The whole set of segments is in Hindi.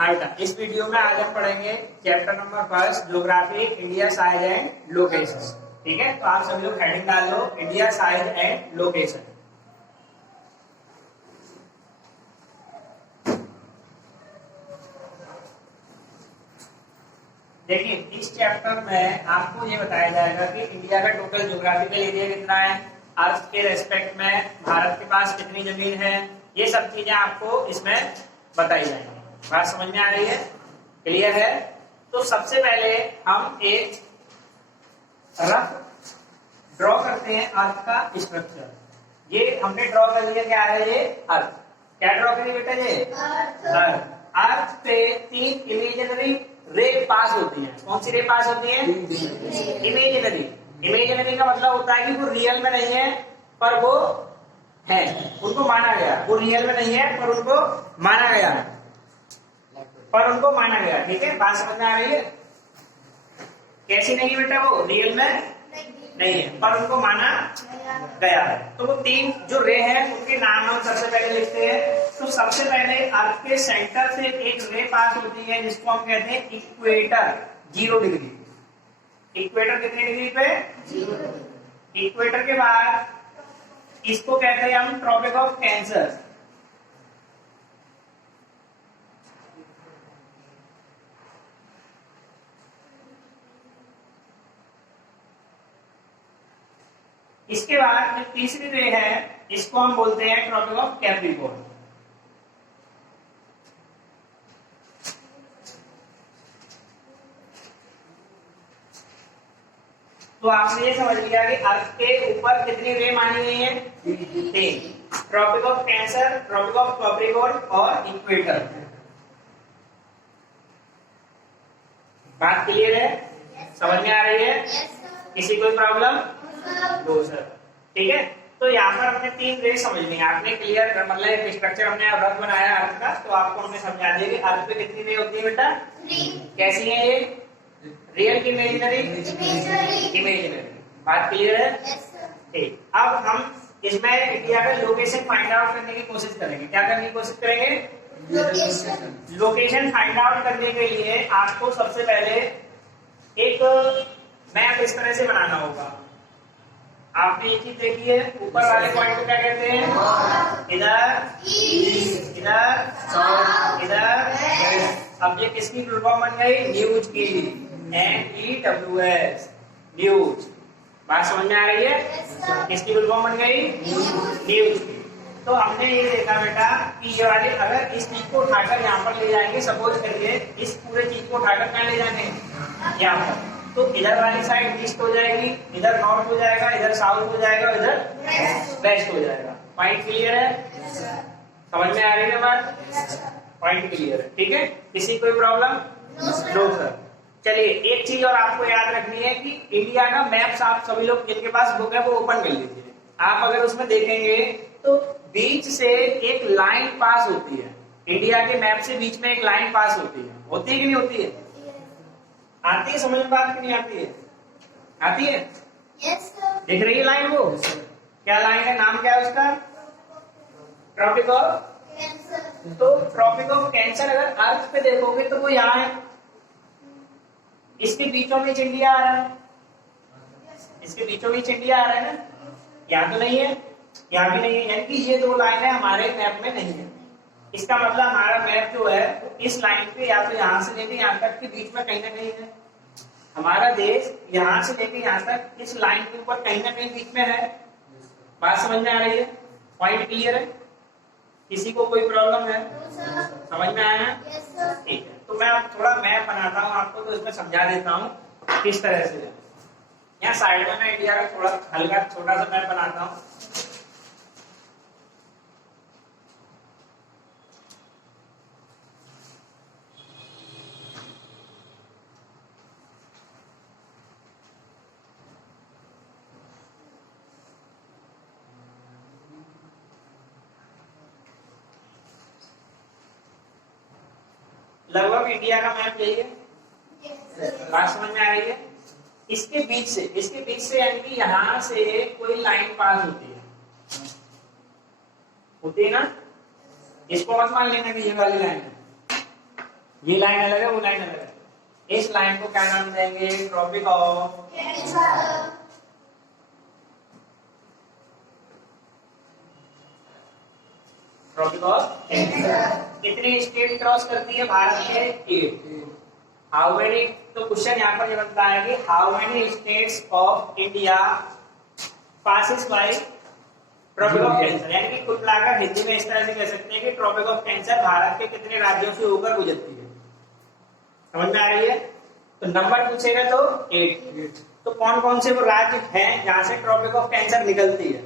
हाय बेटा, इस वीडियो में आज हम पढ़ेंगे chapter number 1 geography India size and location. ठीक है, तो आप सभी लोग हेडिंग डाल लो इंडिया साइज एंड लोकेशन। देखिए, इस चैप्टर में आपको ये बताया जाएगा कि इंडिया का टोटल ज्योग्राफिकल एरिया कितना है, अर्थ के रेस्पेक्ट में भारत के पास कितनी जमीन है, ये सब चीजें आपको इसमें बताई जाएंगी। बात समझ में आ रही है? क्लियर है? तो सबसे पहले हम एक रफ ड्रॉ करते हैं अर्थ का स्ट्रक्चर। ये हमने ड्रॉ कर लिया, क्या है ये? अर्थ। क्या ड्रॉ करिए बेटा? ये अर्थ। अर्थ पे 3 इमेजिनरी रे पास होती है। कौन सी रे पास होती है? इमेजिनरी। इमेजिनरी का मतलब होता है कि वो रियल में नहीं है पर वो है, उनको माना गया। वो रियल में नहीं है पर उनको माना गया, ठीक है? बात समझ में आ रही है? कैसी नहीं है बेटा? वो रियल में नहीं है पर उनको माना गया है। तो वो 3 जो रे हैं उनके नाम हम सबसे पहले लिखते हैं। तो सबसे पहले अर्थ के सेंटर से एक रे पास होती है जिसको हम कहते हैं इक्वेटर, 0 डिग्री। इक्वेटर कितने डिग्री पे? 0। इक्वेटर के बाद इसको कहते हैं हम ट्रॉपिक ऑफ कैंसर। इसके बाद जो तीसरी रे है इसको हम बोलते हैं ट्रॉपिक ऑफ कैप्रिकॉर्न। तो आपने ये समझ लिया कि अर्थ के ऊपर कितनी रे मानी गई है? 3। Tropic of cancer, tropic of capricorn और इक्वेटर। बात क्लियर है? समझ में आ रही है? किसी कोई प्रॉब्लम? दो सर। ठीक है, तो यहाँ पर हमने 3 रे समझनी है। आपने क्लियर कर, मतलब एक स्ट्रक्चर हमने अर्थ बनाया अर्थ का, तो आपको हमने समझा दिया कि अर्थ पे कितनी रे होती है बेटा? 3। कैसी है ये? रियल की इमेजिनरी? इमेजिनरी। बात क्लियर है? ठीक। अब हम इसमें इंडिया का लोकेशन फाइंड आउट करने की कोशिश करेंगे। क्या करने की कोशिश करेंगे? लोकेशन फाइंड आउट करने के लिए आपको सबसे पहले एक मैप इस तरह से बनाना होगा। आपने ये चीज देखी है, ऊपर वाले पॉइंट को क्या कहते हैं? इधर ईस्ट, इधर साउथ, इधर। अब ये किसकी फुल फॉर्म बन गई? न्यूज की। NEWS, news. बात समझ में आ रही है? किसकी फुल फॉर्म बन गई? न्यूज की। तो हमने ये देखा बेटा कि ये वाले अगर इस चीज को उठाकर यहाँ पर ले जाएंगे, सपोज करिए इस पूरे चीज को उठाकर क्या ले जाएंगे? यहाँ पर। तो इधर वाली साइड ईस्ट हो जाएगी, इधर नॉर्थ हो जाएगा, इधर साउथ हो जाएगा, इधर वेस्ट हो जाएगा। पॉइंट क्लियर है? समझ में आ रही है बात? पॉइंट क्लियर है, ठीक है? किसी कोई प्रॉब्लम? No sir. चलिए, एक चीज और आपको याद रखनी है कि इंडिया का मैप्स आप सभी लोग जिनके पास बुक है वो ओपन कर लीजिए। आप अगर उसमें देखेंगे तो बीच से एक लाइन पास होती है। इंडिया के मैप से बीच में एक लाइन पास होती है। होती है कि नहीं होती है? आती है समझ में बात कि नहीं आती है? आती है? Yes sir. दिख रही है लाइन वो? क्या लाइन है? नाम क्या है उसका? Tropic of cancer. तो ट्रॉपिक ऑफ कैंसर अगर अर्थ पे देखोगे तो वो यहाँ है। इसके बीचों बीच इंडिया आ रहा है। इसके बीचों बीच इंडिया आ रहा है ना? यहाँ तो नहीं है, यहाँ भी नहीं है, यानी कि ये 2 लाइन है हमारे मैप में नहीं है। इसका मतलब हमारा मैप जो है इस लाइन पे या तो यहाँ से लेके यहाँ तक के बीच में कहीं ना कहीं है। हमारा देश यहाँ से लेके यहाँ तक इस लाइन के ऊपर कहीं ना कहीं बीच में है। बात समझ में आ रही है? पॉइंट क्लियर है? किसी को कोई प्रॉब्लम है? समझ में आया? ठीक है, तो मैं अब थोड़ा मैप बनाता हूँ आपको, तो इसमें समझा देता हूँ किस तरह से। यहाँ साइड में मैं इंडिया का थोड़ा हल्का छोटा सा मैप बनाता हूँ। लगभग इंडिया का मैप यही है। बात समझ में आ रही है? इसके बीच से यानी कि यहाँ से कोई लाइन पास होती है ना? इसको मत मान लेना कि ये वाली लाइन है। ये लाइन अलग है, वो लाइन अलग है। इस लाइन को क्या नाम देंगे? Tropic of cancer. Tropic of cancer. कितने स्टेट क्रॉस करती है भारत के? 8। How many? तो क्वेश्चन यहाँ पर ये बनता है कि how many states of India passes by tropic of cancer, यानी कि कुल मिलाकर हिंदी में इस तरह से कह सकते हैं कि ट्रॉपिक ऑफ कैंसर भारत के कितने राज्यों से होकर गुजरती है। समझ में आ रही है? तो नंबर पूछेगा तो 8। तो कौन कौन से वो राज्य हैं जहां से ट्रॉपिक ऑफ कैंसर निकलती है?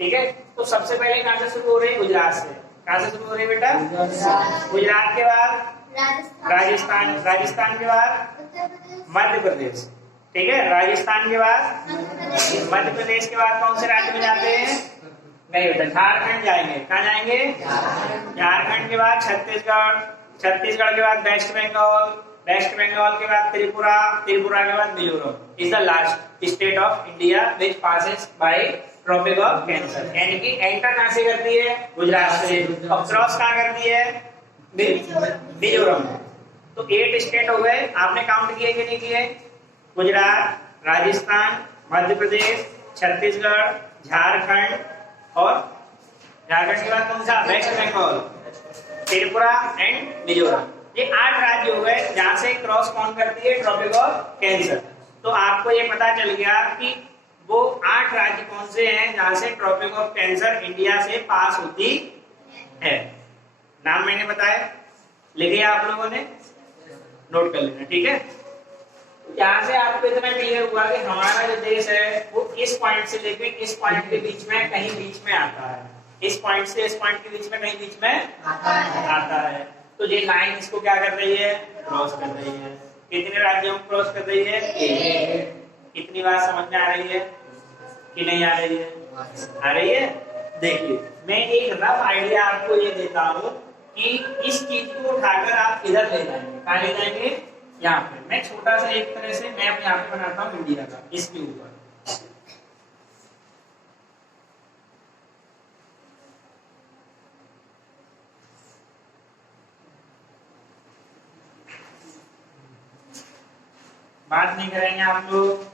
ठीक है, तो सबसे पहले कहां से शुरू हो रही है? गुजरात से। कहां से शुरू हो रही है बेटा? गुजरात के बाद राजस्थान, राजस्थान के बाद मध्य प्रदेश। ठीक है, राजस्थान के बाद मध्य प्रदेश के बाद कौन से राज्य में जाते हैं? नहीं बेटा, झारखंड जाएंगे। कहाँ जाएंगे? झारखंड के बाद छत्तीसगढ़, छत्तीसगढ़ के बाद वेस्ट बंगाल, वेस्ट बंगाल के बाद त्रिपुरा, त्रिपुरा के बाद Mizoram. Is the last state of India which passes by tropic of cancer. यानी कि एंटर कहां से करती है? गुजरात से। और क्रॉस कहां करती है? मिजोरम। तो 8 स्टेट हो गए। आपने काउंट किए कि नहीं किए? गुजरात, राजस्थान, मध्य प्रदेश, छत्तीसगढ़, झारखंड और झारखंड के बाद कौन सा? West Bengal, Tripura and Mizoram. ये 8 राज्य हो गए जहां से क्रॉस कौन करती है? Tropic of cancer. तो आपको ये पता चल गया कि वो 8 राज्य कौन से हैं जहां से ट्रॉपिक ऑफ कैंसर इंडिया से पास होती है। नाम मैंने बताया, लिखे आप लोगों ने, नोट कर लेना। ठीक है, यहाँ से आपको इतना क्लियर हुआ कि हमारा जो देश है वो इस पॉइंट से लेके इस पॉइंट के बीच में कहीं बीच में आता है। इस पॉइंट से इस पॉइंट के बीच में कहीं बीच में आता है। तो ये लाइन इसको क्या कर रही है? क्रॉस कर रही है। कितने राज्यों को क्रॉस कर रही है? 8। कितनी बात समझ में आ रही है कि नहीं आ रही है? आ रही है। देखिए, मैं एक रफ आइडिया आपको ये देता हूँ कि इस चीज को उठाकर आप इधर ले जाएंगे। कहाँ ले जाएंगे? यहाँ पे। मैं छोटा सा एक तरह से मैप यहाँ पे बनाता हूँ इंडिया का, इसके ऊपर। बात नहीं करेंगे आप लोग?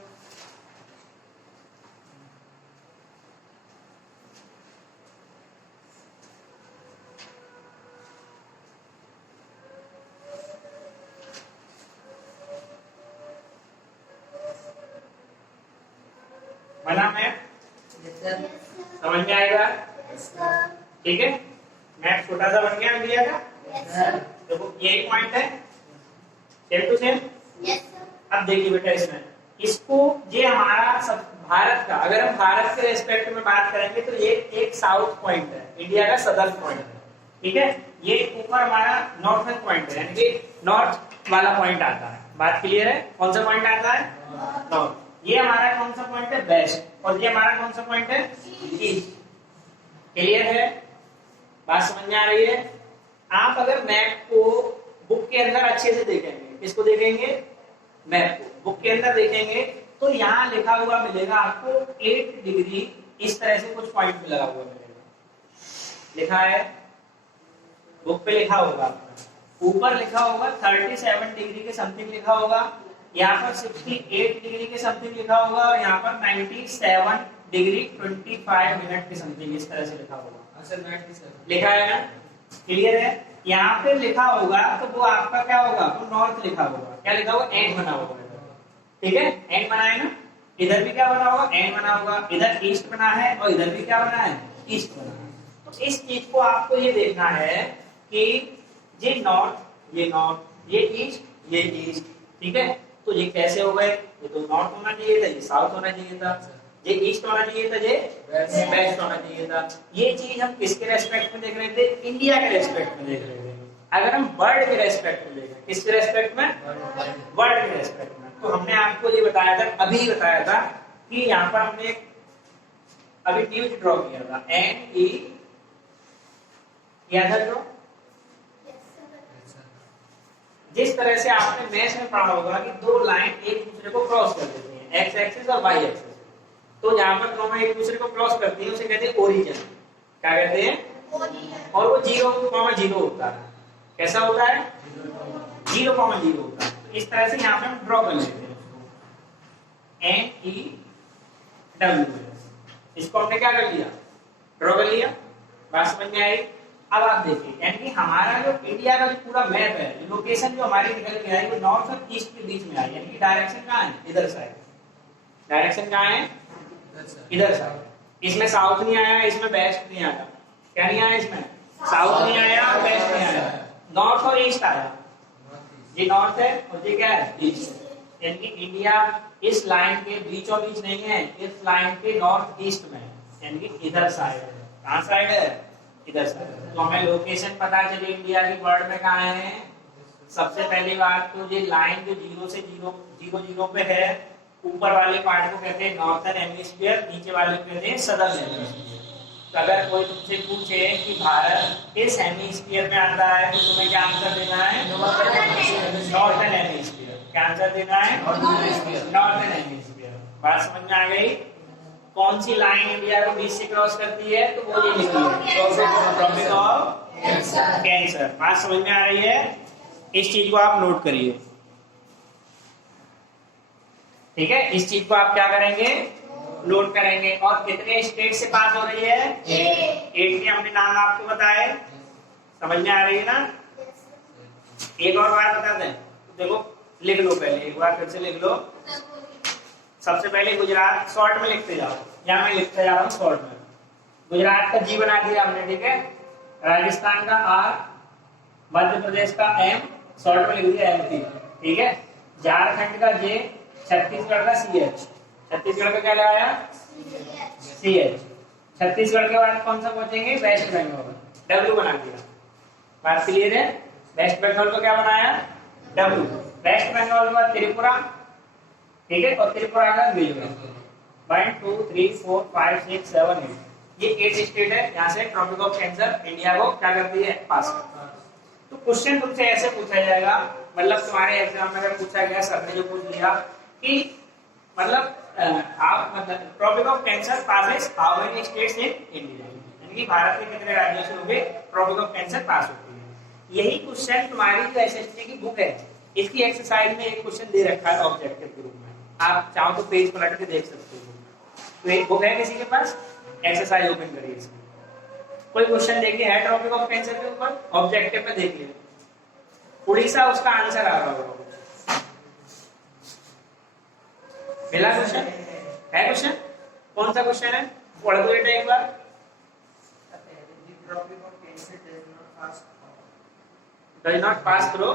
बना मैप? समझ में आएगा? ठीक है, मैप छोटा सा बन गया इंडिया का। देखो ये पॉइंट है, सेम टू सेम। अब देखिए बेटा, इसमें इसको ये हमारा सब भारत का, अगर हम भारत के रेस्पेक्ट में बात करेंगे तो ये एक साउथ पॉइंट है, इंडिया का सदर्न पॉइंट है। ठीक है, ये ऊपर हमारा नॉर्थन पॉइंट है, यानी कि नॉर्थ वाला पॉइंट आता है। बात क्लियर है? कौन सा पॉइंट आता है? नॉर्थ। ये हमारा कौन सा पॉइंट है? वेस्ट। और ये हमारा कौन सा पॉइंट है? ईस्ट। क्लियर है? बात समझ में आ रही है? आप अगर मैप को बुक के अंदर अच्छे से देखेंगे, किसको देखेंगे? मैप को बुक के अंदर देखेंगे तो यहाँ लिखा हुआ मिलेगा आपको 8 डिग्री, इस तरह से कुछ पॉइंट पे लगा हुआ मिलेगा। लिखा है बुक पे, लिखा होगा ऊपर, लिखा होगा 37 डिग्री के समथिंग लिखा होगा, यहाँ पर 68 डिग्री के समथिंग लिखा होगा, और यहाँ पर 97 डिग्री 25 मिनट के समथिंग इस तरह से लिखा होगा। अच्छा, 97 लिखा है ना? क्लियर है? यहाँ पे लिखा होगा तो वो आपका क्या होगा? वो नॉर्थ लिखा होगा। क्या लिखा होगा? एंड बना होगा। ठीक है, एंड बना है ना? इधर भी क्या बना होगा? एंड बना होगा। इधर ईस्ट बना है और इधर भी क्या बना है? ईस्ट बना है। तो इस चीज को आपको ये देखना है कि ये नॉर्थ, ये नॉर्थ, ये ईस्ट, ये ईस्ट। ठीक है, तो ये कैसे हो गए? ये तो नॉर्थ होना चाहिए था, ये साउथ होना चाहिए था, ये ईस्ट होना चाहिए था, ये वेस्ट होना चाहिए था। ये चीज हम किसके रेस्पेक्ट में देख रहे थे? इंडिया के रेस्पेक्ट में देख रहे थे। अगर हम वर्ल्ड के रेस्पेक्ट में देखें, किसके रेस्पेक्ट में? वर्ल्ड के रेस्पेक्ट में। तो हमने आपको ये बताया था, अभी बताया था कि यहाँ पर हमने अभी न्यूज ड्रॉ किया था, NE किया था ड्रॉ। जिस तरह से आपने मैथ्स में पढ़ा होगा कि दो लाइन एक दूसरे को क्रॉस कर देती हैं, एक्स एक्सिस और वाई एक्सिस। तो जहां पर दोनों एक दूसरे को क्रॉस करती हैं उसे कहते हैं ओरिजिन। क्या कहते हैं? और वो 0,0 होता है। कैसा होता है? 0,0 होता है। तो इस तरह से यहाँ पे हम ड्रॉ कर लेते हैं उसको NEW, इसको हमने क्या कर लिया, ड्रॉ कर लिया। बात समझ में आई। अब आप देखिए, यानी कि हमारा जो इंडिया का जो पूरा मैप है, लोकेशन जो हमारी निकल के आई वो नॉर्थ और ईस्ट के बीच में आई, यानी कि डायरेक्शन कहाँ है, इधर साइड। डायरेक्शन कहाँ है, इधर साइड। इसमें साउथ नहीं आया, इसमें वेस्ट नहीं आया, क्या नहीं आया इसमें, साउथ नहीं आया, वेस्ट नहीं आया, नॉर्थ और ईस्ट आया। ये नॉर्थ है और ये क्या है, ईस्ट। यानी कि इंडिया इस लाइन के बीचों बीच नहीं है, इस लाइन के नॉर्थ ईस्ट में, यानी कि इधर साइड है। कहाँ साइड है, इधर साइड। तो हमें लोकेशन पता चली इंडिया की वर्ल्ड में कहाँ है। सबसे पहली बात तो ये लाइन जो 0 से 0 पे है, ऊपर वाले पार्ट को कहते हैं नॉर्थर्न हेमिस्फीयर, नीचे वाले को कहते हैं सदर्न हेमिस्फीयर। तो अगर कोई तुमसे पूछे कि भारत इस हेमिस्फीयर में आता है तो तुम्हें क्या आंसर देना है, नॉर्थर्न हेमिस्फीयर। क्या आंसर देना है, नॉर्थर्न हेमिस्फीयर। बात समझ में आ गई। कौन सी लाइन इंडिया को बीच से क्रॉस करती है, तो वो ये लिखी है, ट्रॉपिक ऑफ कैंसर। बात समझ में आ रही है, इस चीज को आप नोट करिए, ठीक है। इस चीज को आप क्या करेंगे, नोट करेंगे। और कितने स्टेट से पास हो रही है, 8 के हमने नाम आपको बताए, समझ में आ रही है ना। एक और बार बता दें, देखो लिख लो, पहले एक बार फिर से लिख लो। सबसे पहले गुजरात, शॉर्ट में लिखते जाओ, या मैं लिखते जा रहा हूँ शॉर्ट में। गुजरात का जी बना दिया हमने, ठीक है। राजस्थान का R, मध्य प्रदेश का M, शॉर्ट में लिख दिया MP, ठीक है। झारखंड का J, छत्तीसगढ़ का CH, छत्तीसगढ़ का क्या लगाया, CH। छत्तीसगढ़ के बाद कौन सा पहुंचेंगे, वेस्ट बंगाल, W बना दिया। बात क्लियर है। वेस्ट बंगाल को क्या बनाया, W। वेस्ट बंगाल के बाद त्रिपुरा, ठीक है, और त्रिपुरा का मिजोरम। 1 2 3 4 5 6 7 8, ये 8 स्टेट है। यहाँ से ट्रॉपिक ऑफ कैंसर इंडिया को क्या करती है, पास करती है। तो क्वेश्चन तुमसे ऐसे पूछा जाएगा, मतलब तुम्हारे एग्जाम में अगर पूछा गया, सर ने जो पूछ लिया कि मतलब आप मतलब tropic of cancer passes how many states in India, यानी कि भारत के कितने राज्यों से होंगे ट्रॉपिक ऑफ कैंसर पास होती है। यही क्वेश्चन तुम्हारी जो एसएसटी की बुक है, इसकी एक्सरसाइज में एक क्वेश्चन दे रखा है ऑब्जेक्टिव के रूप में। आप चाहो तो पेज पलट के देख सकते हो। तो एक बुक है किसी के पास, एक्सरसाइज ओपन करिए इसमें, कोई क्वेश्चन देखिए है ट्रॉपिक ऑफ कैंसर के ऊपर, ऑब्जेक्टिव में देख लीजिए। उड़ीसा उसका आंसर आ रहा होगा, पहला क्वेश्चन है। क्वेश्चन कौन सा क्वेश्चन है, पढ़ दो बेटा एक बार। डज नॉट पास थ्रू,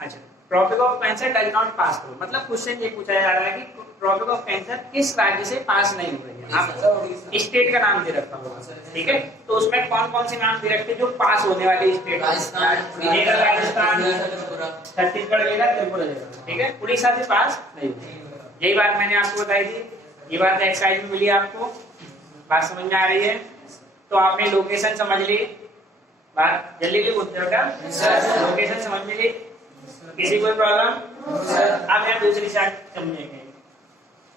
अच्छा, tropic of cancer does not pass through, मतलब क्वेश्चन ये पूछा जा रहा है कि ट्रॉपिक ऑफ कैंसर किस राज्य से पास नहीं हो रही है। आप स्टेट का नाम दे रखा होगा, ठीक है। तो उसमें कौन कौन से नाम दे रखते हैं जो पास होने वाली स्टेट, राजस्थान, छत्तीसगढ़ लेगा, त्रिपुरा लेगा, ठीक है। उड़ीसा से पास नहीं होती। यही बात मैंने आपको बताई थी, ये बात एक्सरसाइज में मिली आपको। बात समझ में आ रही है। तो आपने लोकेशन समझ ली, बात जल्दी भी बोलते हो क्या, लोकेशन समझ में ली, किसी कोई प्रॉब्लम। अब हम दूसरी साइड समझेंगे,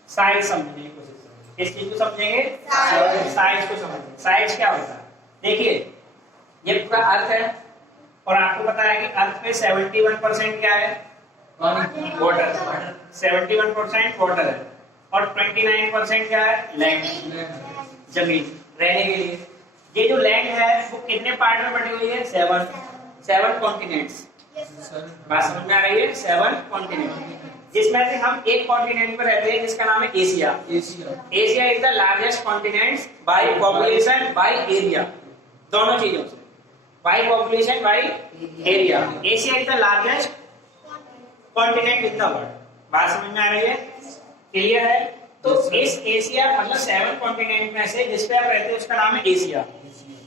साइज समझने की कोशिश करेंगे। किस चीज को समझेंगे, साइज को समझेंगे। साइज क्या होता है, देखिए ये पूरा अर्थ है और आपको पता है कि अर्थ पे 71% क्या है, वाटर, 71% वाटर है और 29% क्या है, लैंड, जमीन रहने के लिए। ये जो लैंड है वो कितने पार्ट में बटी हुई है, 7 कॉन्टिनेंट्स। बात समझ में आ रही है, 7 कॉन्टिनेंट, जिसमें से हम एक कॉन्टिनेंट पर रहते हैं जिसका नाम है Asia. Asia is the largest continent by population by area, दोनों चीजों से, by population by area. Asia is the largest continent in the world. बात समझ में आ रही है, क्लियर है। तो इस एशिया मतलब 7 कॉन्टिनेंट में से जिस पे आप रहते हैं उसका नाम है एशिया।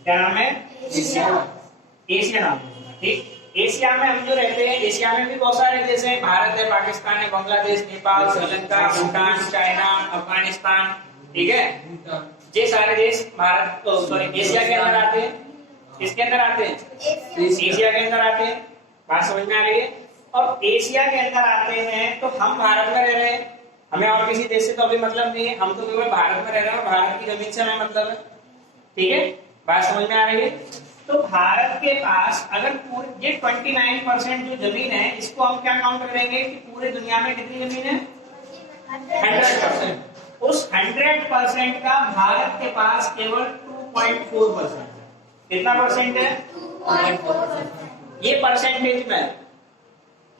क्या नाम है, एशिया, एशिया नाम है, ठीक। एशिया में हम जो रहते हैं, एशिया में भी बहुत सारे देश हैं, भारत है, पाकिस्तान है, बांग्लादेश, नेपाल, श्रीलंका, भूटान, चाइना, अफगानिस्तान, ठीक है। ये सारे देश भारत सॉरी एशिया के अंदर आते हैं। किसके अंदर आते हैं, एशिया के अंदर आते हैं। बात समझ में आ रही है। और एशिया के अंदर आते हैं तो हम भारत में रह रहे हैं, हमें और किसी देश से तो अभी मतलब नहीं है, हम तो केवल भारत में रह रहे हैं और भारत की जमीन से हमें मतलब है, ठीक है। बात समझ में आ रही है। तो भारत के पास अगर पूरे ये 29% जो जमीन है, इसको हम क्या काउंट करेंगे कि पूरे दुनिया में कितनी जमीन है? 100%। उस 100% का भारत के पास केवल 2.4% है। कितना परसेंट है? 2.4%। ये परसेंटेज में है।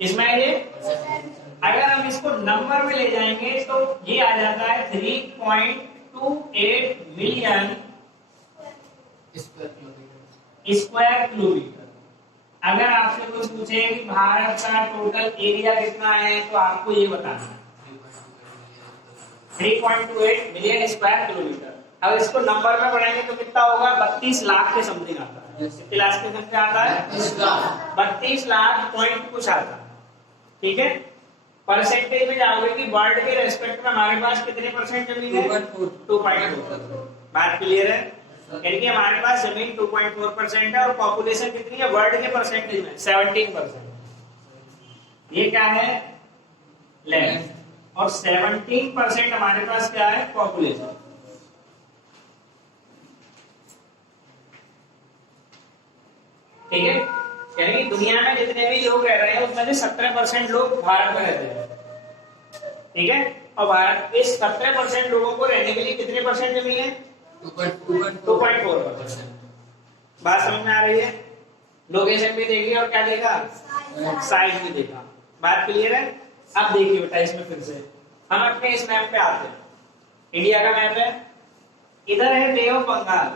किसमें है ये? अगर हम इसको नंबर में ले जाएंगे तो ये आ जाता है 3.28 मिलियन स्क्वायर किलोमीटर। अगर आपसे कोई पूछे कि भारत का टोटल एरिया कितना है, तो आपको ये बताना है 3.28 मिलियन स्क्वायर किलोमीटर। अब इसको नंबर में बढ़ाएंगे तो कितना होगा? 32 लाख के समथिंग आता है। कितने लाख के समथिंग आता है? 32 लाख पॉइंट कुछ आता है। ठीक है, परसेंटेज में जाओगे कि वर्ल्ड के रेस्पेक्ट में हमारे पास कितने परसेंट जमीन है? 2.4। बात क्लियर है? यानी कि हमारे पास जमीन 2.4% है और पॉपुलेशन कितनी है वर्ल्ड के परसेंटेज में? 17%। ये क्या है? लैंड। और 17% हमारे पास क्या है? पॉपुलेशन। ठीक है, यानी कि दुनिया में जितने भी लोग रह रहे हैं उसमें से 17% लोग भारत में रहते हैं। ठीक है, और भारत के 17% लोगों को रहने के लिए कितने परसेंट जमीन है? 2.4%। बात समझ में आ रही है? लोकेशन भी देखी और क्या देखा? साइज भी देखा। बात क्लियर है? अब देखिए बेटा, इसमें फिर से हम अपने इस मैप पे आते हैं। इंडिया का मैप है, इधर है बे ऑफ बंगाल।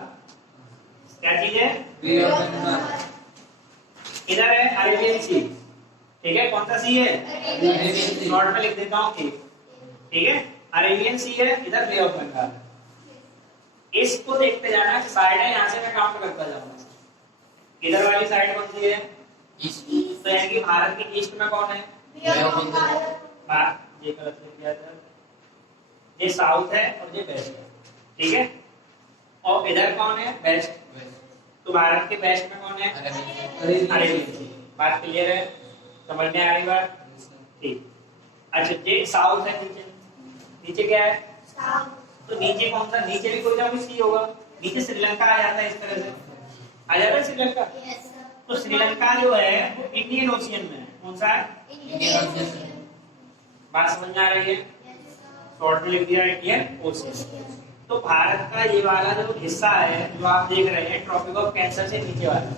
क्या चीज है? बे ऑफ बंगाल। इधर है अरेबियन सी। ठीक है, कौन सा सी है? नोट में लिख देता हूं कि ठीक है, अरेबियन सी है, इधर बे ऑफ बंगाल है। इसको देखते जाना, साइड है, यहाँ से मैं काउंट करता जाऊंगा। इधर वाली साइड कौन सी है? ईस्ट। तो यानी कि भारत के ईस्ट में कौन है? बात ये गलत लिख दिया था। ये साउथ है और ये वेस्ट है। ठीक है, और इधर कौन है? वेस्ट। तो भारत के वेस्ट में कौन है? अरेबियन सी। बात क्लियर है? समझ में आ रही बात? ठीक। अच्छा, ये साउथ है। नीचे नीचे क्या है? तो नीचे कौन सा? नीचे भी कोई ना कोई सी होगा। नीचे श्रीलंका आ जाता है, इस तरह से आ जाता है श्रीलंका। तो श्रीलंका जो है वो इंडियन ओशियन में है। कौन सा है? Indian ocean. बात समझ में आ रही है? शॉर्ट में लिख दिया इंडियन ओशियन। तो भारत का ये वाला जो हिस्सा है जो आप देख रहे हैं, ट्रॉपिक ऑफ कैंसर से नीचे वाला,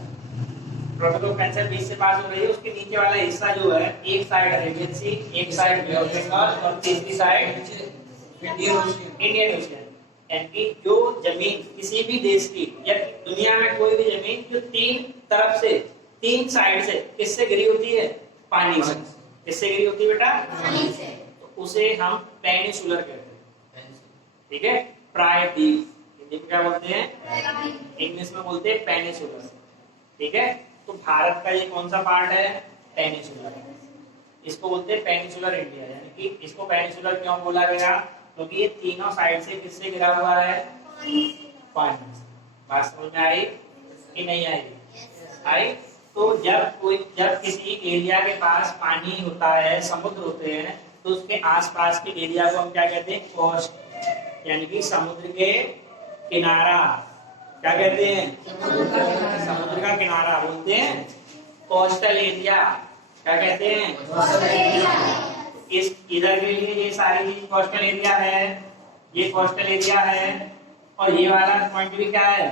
ट्रॉपिक ऑफ कैंसर बीच से पास हो रही है, उसके नीचे वाला हिस्सा जो है, एक साइड अरेबियन सी, एक साइड बे ऑफ बंगाल और तीसरी साइड इंडियन ओशियन। यानी जो जमीन किसी भी देश की या दुनिया में कोई भी जमीन जो तीन तरफ से, तीन साइड से किससे घिरी होती है? पानी से। किससे घिरी होती है बेटा? पानी से। तो उसे हम पेनिसुलर कहते हैं। ठीक है, प्रायद्वीप। हिंदी में क्या बोलते हैं? इंग्लिश में बोलते हैं पेनिसुलर। ठीक है, तो भारत का ये कौन सा पार्ट है? पेनिसुलर। इसको बोलते हैं पेनिसुलर इंडिया। यानी कि इसको पेनिसुलर क्यों बोला गया? क्योंकि ये तीनों साइड से किससे घिरा हुआ है? पानी। बात समझ में आई कि नहीं आई? आई। तो जब किसी एरिया के पास पानी होता है, समुद्र होते हैं, तो उसके आसपास के एरिया को हम क्या कहते हैं? कोस्ट। यानी कि समुद्र के किनारा। क्या कहते हैं? समुद्र का किनारा बोलते हैं कोस्टल एरिया। क्या कहते हैं? इस इधर के लिए ये सारी चीज कोस्टल एरिया है, ये कोस्टल एरिया है, और ये वाला पॉइंट भी क्या है?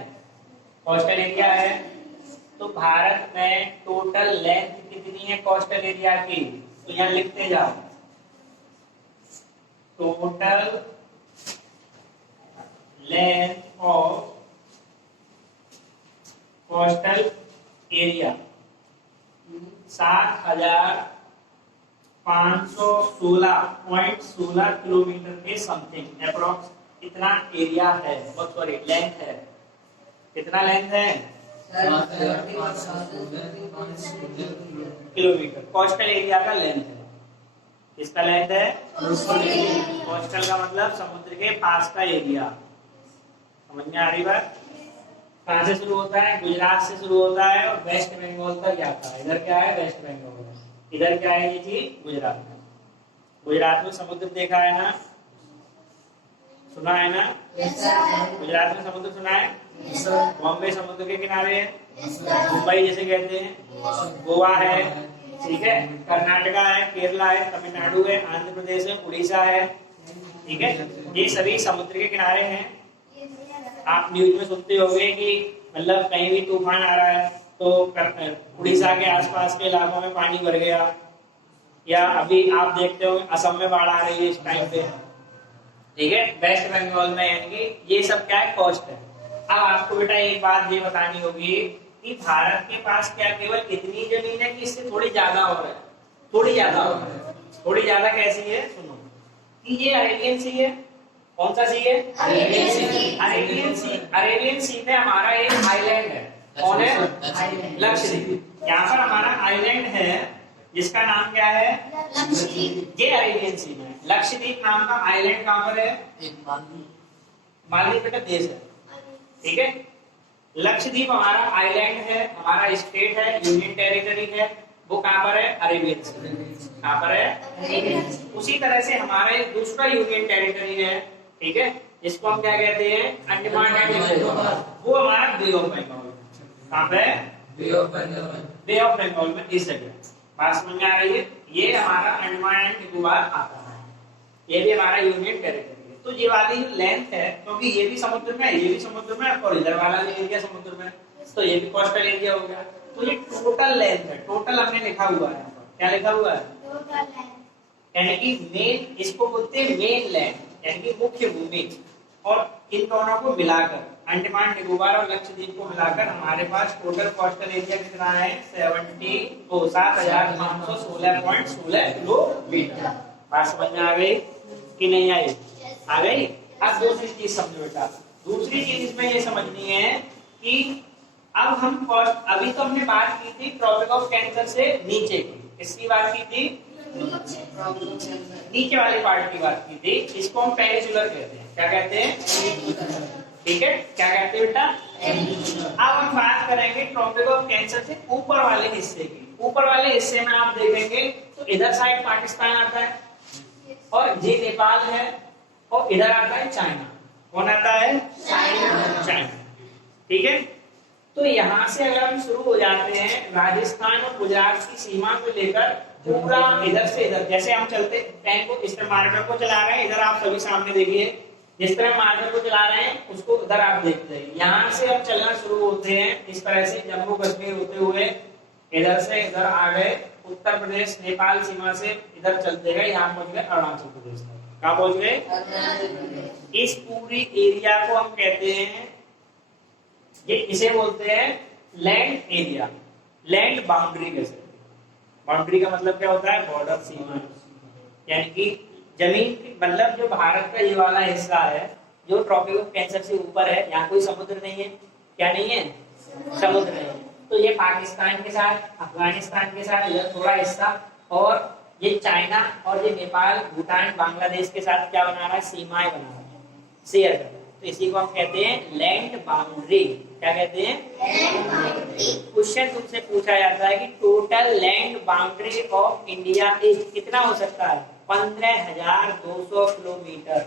कोस्टल एरिया है। तो भारत में टोटल लेंथ कितनी है कोस्टल एरिया की? तो यहाँ लिखते जाओ, total length of coastal area 7,516.16 kilometre के समथिंग अप्रोक्स इतना एरिया है। सॉरी, लेंथ है। कितना लेंथ है? किलोमीटर कोस्टल एरिया का लेंथ है। किसका लेंथ है? कोस्टल का मतलब समुद्र के पास का एरिया। समझ में आ रही बात? कहां से शुरू होता है? गुजरात से शुरू होता है और वेस्ट बंगाल तक जाता है। इधर क्या है? वेस्ट बंगाल है। इधर क्या है? ये चीज गुजरात में। गुजरात में समुद्र देखा है ना? सुना है ना? गुजरात में समुद्र सुना है? बॉम्बे समुद्र के किनारे है। मुंबई जिसे कहते हैं, गोवा है, ठीक है, कर्नाटका है, केरला है, तमिलनाडु है, आंध्र प्रदेश है, उड़ीसा है, ठीक है। ये सभी समुद्र के किनारे हैं। आप न्यूज में सुनते होंगे कि मतलब कहीं भी तूफान आ रहा है तो उड़ीसा के आसपास के इलाकों में पानी भर गया, या अभी आप देखते हो असम में बाढ़ आ रही है इस टाइम पे, ठीक है, वेस्ट बंगाल में, यानी कि ये सब क्या है, कोस्ट है। अब आपको बेटा एक बात ये बतानी होगी कि भारत के पास क्या केवल इतनी जमीन है कि इससे थोड़ी ज्यादा हो रहा है, थोड़ी ज्यादा हो रहा है। थोड़ी ज्यादा कैसी है, सुनो कि ये अरेबियन सी है। कौन सा सी है? अरेबियन सी। अरेबियन सी में हमारा एक आइलैंड है। कौन है? लक्षद्वीप। यहाँ पर हमारा आइलैंड है जिसका नाम क्या है? लक्षद्वीप। ये अरेबियन सी में। लक्षद्वीप नाम का आइलैंड कहाँ पर है? मालदीव बेटा देश है, ठीक है। लक्षद्वीप हमारा आइलैंड है, हमारा स्टेट है, यूनियन टेरिटरी है, वो कहाँ पर है? अरेबियन सी। कहाँ पर है? उसी तरह से हमारा एक दूसरा यूनियन टेरिटरी है, ठीक है, जिसको हम क्या कहते हैं? अंडमान एंड निकोबार। वो हमारा बे ऑफ बंगाल। कहाँ पे? Bay of Bengal. Bay of Bengal में इस जगह। बात समझ में आ रही है? ये हमारा अंडमान एंड निकोबार आता है, ये भी हमारा यूनियन टेरिटरी है। तो ये वाली लेंथ है, क्योंकि ये भी समुद्र में है, ये भी समुद्र में है, और इधर वाला जो एरिया समुद्र में है, तो ये भी कोस्टल एरिया हो गया। तो ये टोटल लेंथ है, टोटल हमने लिखा हुआ है, क्या लिखा हुआ है? Total length. यानी कि मेन, इसको बोलते हैं मेन लैंड, यानी कि मुख्य भूमि। और इन दोनों को मिलाकर, अंडमान निकोबार और लक्षद्वीप को मिलाकर हमारे पास टोटल कोस्टल एरिया कितना है? 7,516.16 किलोमीटर। बात समझ में आ गई कि नहीं आई? आ गई। अब दूसरी चीज समझो बेटा। दूसरी चीज इसमें ये समझनी है कि अब हम अभी तो हमने बात की थी ट्रॉपिक ऑफ कैंसर से नीचे की, किसकी बात की थी? नीचे वाली पार्ट की बात की थी। इसको हम पेनिनसुलर कहते हैं। क्या कहते हैं? ठीक है, क्या कहते हैं बेटा? अब हम बात करेंगे ट्रॉपिक ऑफ कैंसर से ऊपर वाले हिस्से की। ऊपर वाले हिस्से में आप देखेंगे तो इधर साइड पाकिस्तान आता है, और ये नेपाल है, और इधर आता है चाइना। कौन आता है? चाइना। ठीक है, तो यहाँ से अगर हम शुरू हो जाते हैं राजस्थान और गुजरात की सीमा को लेकर पूरा इधर से इधर, जैसे हम चलते पेन को इस तरह मार्कर को चला रहे हैं, इधर आप सभी सामने देखिए, जिस तरह मार्कर को चला रहे हैं उसको उधर आप देखते हैं। यहाँ से हम चलना शुरू होते हैं इस तरह से जम्मू कश्मीर होते हुए इधर से इधर आ गए, उत्तर प्रदेश नेपाल सीमा से इधर चलते गए, यहाँ पहुंच गए अरुणाचल प्रदेश तक। कहाँ पहुंच गए? इस पूरी एरिया को हम कहते हैं, ये इसे बोलते हैं लैंड एरिया, लैंड बाउंड्री कह सकते हैं। बाउंड्री का मतलब क्या होता है? बॉर्डर, सीमा। यानी कि जमीन की, मतलब जो भारत का ये वाला हिस्सा है जो ट्रॉपिक ऑफ कैंसर से ऊपर है, यहाँ कोई समुद्र नहीं है। क्या नहीं है? समुद्र नहीं है। तो ये पाकिस्तान के साथ, अफगानिस्तान के साथ इधर थोड़ा हिस्सा, और ये चाइना और ये नेपाल, भूटान, बांग्लादेश के साथ क्या बना रहा है? सीमाएं बना रहा है, शेयर कर रहा है। तो इसी को हम कहते हैं लैंड बाउंड्री। क्या कहते हैं? क्वेश्चन तुमसे पूछा जाता है कि total land boundary of India is कितना हो सकता है? 15,200 किलोमीटर।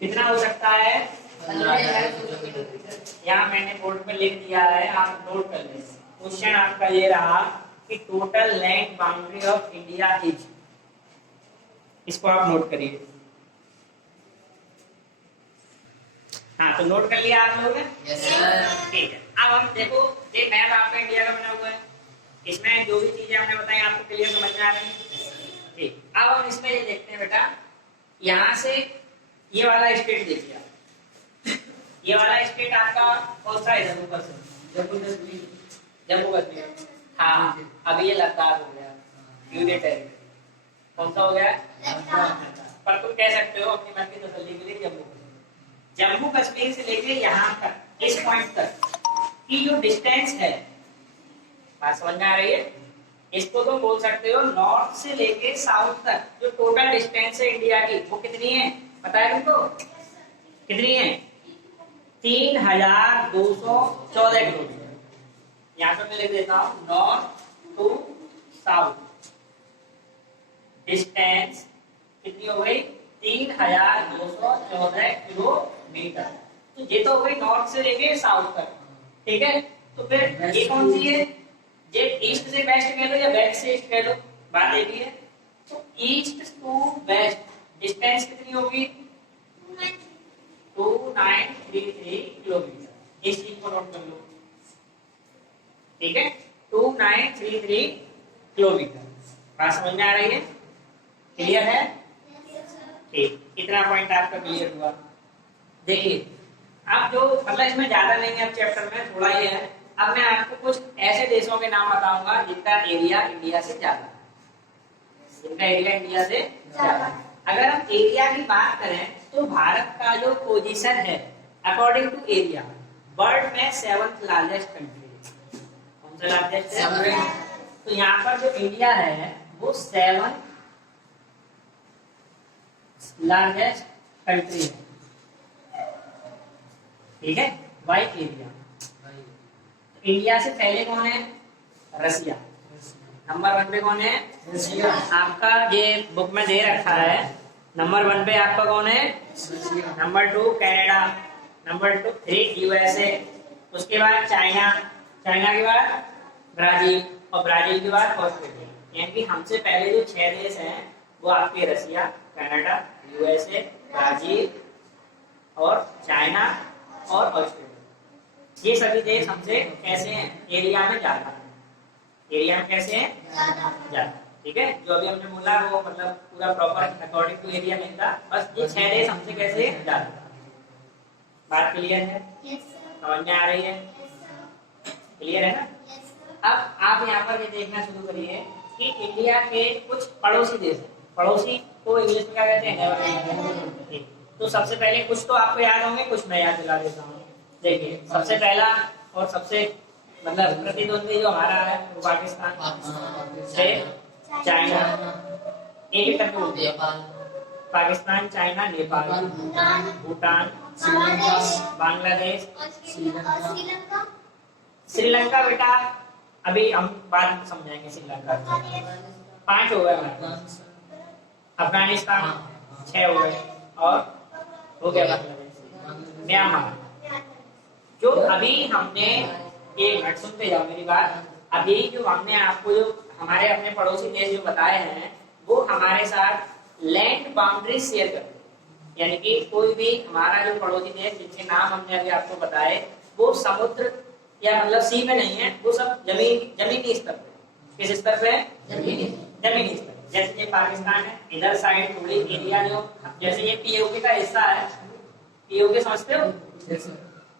कितना हो सकता है? 15,200 किलोमीटर। यहाँ मैंने बोर्ड पे लिख दिया है, आप नोट कर लें। क्वेश्चन आपका ये रहा कि total land boundary of India is, इसको आप नोट करिए। हाँ, तो नोट कर लिया आप लोगों ने? ठीक है। अब हम देखो, ये मैप आपका इंडिया का बना हुआ है, इसमें जो भी चीजें हमने बताई आपको क्लियर समझ में आ रही है? ठीक। अब हम इसमें ये देखते हैं बेटा, यहाँ से ये वाला स्टेट देखिए, ये वाला स्टेट आपका कौन सा है? जम्मू कश्मीर। जम्मू कश्मीर। हाँ, अब ये लद्दाख हो गया, यूनियन टेरिटरी। कौन सा हो गया? पर तुम कह सकते हो अपनी मन की तसल्ली के लिए जम्मू कश्मीर। जम्मू कश्मीर से लेके यहाँ तक, इस पॉइंट तक की जो डिस्टेंस है, बात समझ में आ रही है? इसको तुम बोल सकते हो नॉर्थ से लेके साउथ तक जो टोटल डिस्टेंस है इंडिया की, वो कितनी है? पता है तुमको? कितनी है? 3,214 किलोमीटर। यहाँ पे मैं लिख देता हूँ, नॉर्थ टू साउथ डिस्टेंस कितनी हो गई? 3,214 किलोमीटर। तो ये तो हो गई नॉर्थ से लेके साउथ तक, ठीक है। तो फिर ये कौन सी है? ये ईस्ट से वेस्ट कह लो या वेस्ट से ईस्ट कह लो, बात एक ही है। तो ईस्ट टू वेस्ट डिस्टेंस कितनी होगी? 2933 किलोमीटर। इस चीज को नोट कर लो, ठीक है, 2933 किलोमीटर। बात समझ में आ रही है? क्लियर है? ठीक, इतना पॉइंट आपका क्लियर हुआ। देखिए अब जो मतलब इसमें ज्यादा नहीं है, अब चैप्टर में थोड़ा ही है। अब मैं आपको कुछ ऐसे देशों के नाम बताऊंगा जिनका एरिया इंडिया से ज्यादा है, जिनका एरिया इंडिया से ज्यादा है। अगर हम एरिया की बात करें तो भारत का जो पोजीशन है अकॉर्डिंग टू एरिया वर्ल्ड में 7th लार्जेस्ट कंट्री। कौन सा लार्जेस्ट है? तो यहाँ पर जो इंडिया है वो 7th लार्जेस्ट कंट्री है, ठीक है, बाई एरिया। इंडिया से पहले कौन है? रसिया। नंबर 1 पे कौन है? रसिया। आपका ये बुक में दे रखा है, नंबर 1 पे आपका कौन है? रसिया। नंबर 2 कनाडा, नंबर 3 यूएसए, उसके बाद चाइना, चाइना के बाद ब्राजील, और ब्राजील के बाद ऑस्ट्रेलिया। यानी कि हमसे पहले जो 6 देश हैं वो आपके रसिया, कनाडा, यूएसए, ब्राजील और चाइना और ऑस्ट्रेलिया। ये सभी देश हमसे कैसे हैं? एरिया में ज्यादा है। एरिया में कैसे हैं? ज्यादा, ठीक है। जो अभी हमने बोला वो मतलब पूरा प्रॉपर अकॉर्डिंग टू एरिया नहीं था, बस ये 6 देश हमसे कैसे ज्यादा। बात क्लियर है? समझ में आ रही है? क्लियर है ना? अब आप यहाँ पर ये देखना शुरू करिए कि इंडिया के कुछ पड़ोसी देश हैं। पड़ोसी को इंग्लिश में क्या कहते हैं? तो सबसे पहले कुछ तो आपको याद होंगे, कुछ मैं याद दिला देता हूँ। देखिए सबसे पहला और सबसे मतलब प्रतिद्वंदी जो हमारा है वो पाकिस्तान से चाइना, एक एक करके बोलते हैं। पाकिस्तान, चाइना, नेपाल, भूटान, बांग्लादेश, श्रीलंका। बेटा अभी हम बाद में समझाएंगे श्रीलंका। 5 हो गए। अफगानिस्तान 6 हो गए, और हो गया बांग्लादेश, म्यांमार। जो अभी हमने, एक मिनट सुनते जाओ मेरी बात, अभी जो हमने आपको जो हमारे अपने पड़ोसी देश जो बताए हैं वो हमारे साथ लैंड बाउंड्री शेयर करते हैं। यानी कि कोई भी हमारा जो पड़ोसी देश जिनके नाम हमने अभी आपको बताए वो समुद्र या मतलब सी में नहीं है, वो सब जमीनी स्तर पे। किस स्तर पे? जमीनी स्तर। जैसे ये पाकिस्तान है, इधर साइड थोड़ी एरिया जो जैसे ये पीओके का हिस्सा है, पीओके समझते हो?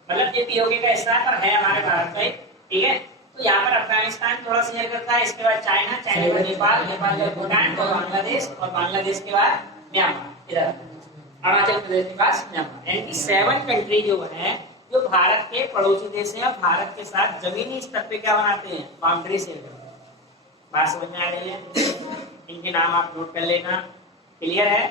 मतलब ये पीओके का हिस्सा है पर है हमारे भारत का, ठीक है। तो यहाँ पर अफगानिस्तान थोड़ा शेयर करता है, इसके बाद चाइना, चाइना के बाद नेपाल, नेपाल के बाद भूटान और बांग्लादेश, और बांग्लादेश के बाद म्यांमार, इधर अरुणाचल प्रदेश के पास म्यांमार। यानी कि 7 कंट्री जो है जो भारत के पड़ोसी देश हैं, भारत के साथ जमीनी स्तर पे क्या बनाते हैं? बाउंड्री शेयर करते हैं। बात समझ में आ रही है? इनके नाम आप नोट कर लेना। क्लियर है?